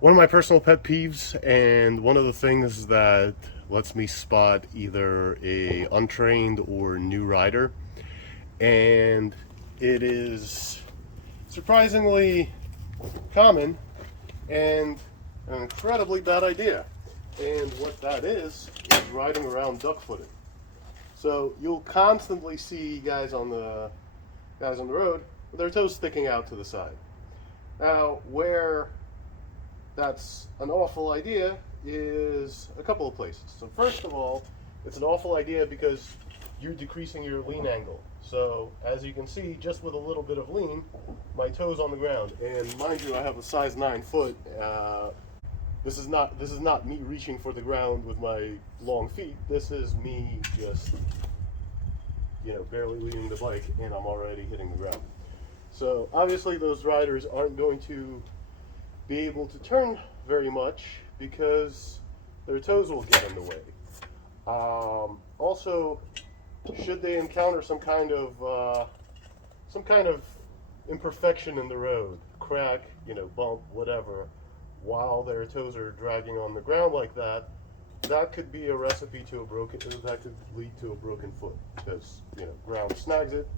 One of my personal pet peeves, and one of the things that lets me spot either a untrained or new rider, and it is surprisingly common and an incredibly bad idea. And what that is riding around duck-footed. So you'll constantly see guys on the road with their toes sticking out to the side. Now, where that's an awful idea is a couple of places. So first of all, it's an awful idea because you're decreasing your lean angle. So as you can see, just with a little bit of lean, my toes on the ground. And mind you, I have a size 9 foot. This is not me reaching for the ground with my long feet. This is me just, barely leading the bike, and I'm already hitting the ground. So obviously those riders aren't going to be able to turn very much because their toes will get in the way. Also, should they encounter some kind of imperfection in the road, crack, bump, whatever, while their toes are dragging on the ground like that, that could be a recipe that could lead to a broken foot because ground snags it,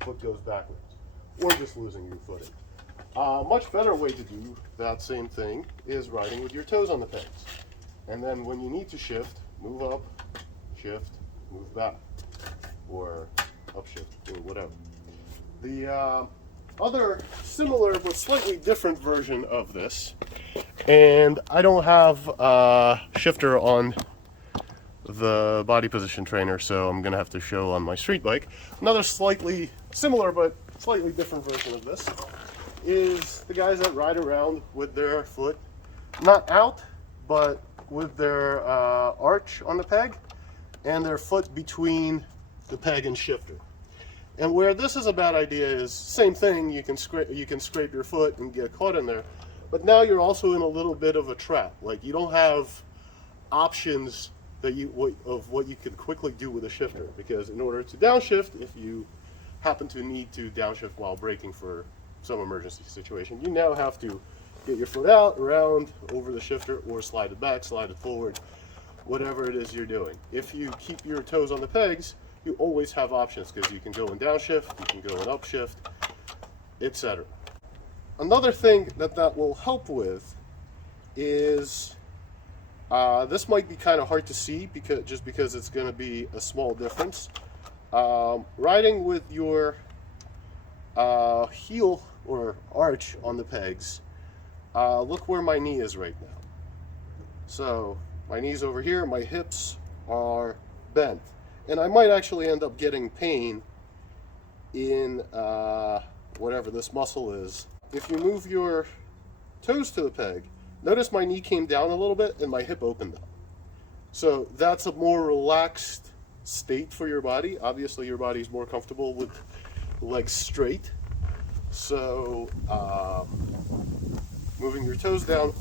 foot goes backwards, or just losing your footing. A much better way to do that same thing is riding with your toes on the pegs. And then when you need to shift, move up, shift, move back, or upshift, or whatever. The other similar but slightly different version of this, and I don't have a shifter on the body position trainer, so I'm going to have to show on my street bike. Another slightly similar but slightly different version of this is the guys that ride around with their foot not out, but with their arch on the peg and their foot between the peg and shifter. And where this is a bad idea is same thing. You can scrape your foot and get caught in there, but now you're also in a little bit of a trap. Like, you don't have options of what you could quickly do with a shifter, because in order to downshift, if you happen to need to downshift while braking for some emergency situation, you now have to get your foot out, around, over the shifter, or slide it back, slide it forward, whatever it is you're doing. If you keep your toes on the pegs, you always have options, because you can go in downshift, you can go in upshift, etc. Another thing that will help with is, this might be kind of hard to see because it's going to be a small difference. Riding with your heel or arch on the pegs, look where my knee is right now. So my knee's over here, my hips are bent, and I might actually end up getting pain in whatever this muscle is. If you move your toes to the peg, notice my knee came down a little bit and my hip opened up. So that's a more relaxed state for your body. Obviously your body's more comfortable with legs straight. So moving your toes down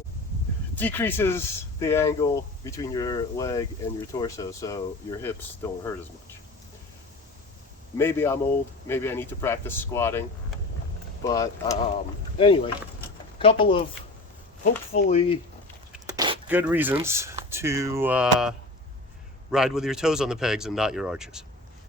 decreases the angle between your leg and your torso, so your hips don't hurt as much. Maybe I'm old, maybe I need to practice squatting, but anyway, a couple of hopefully good reasons to ride with your toes on the pegs and not your arches.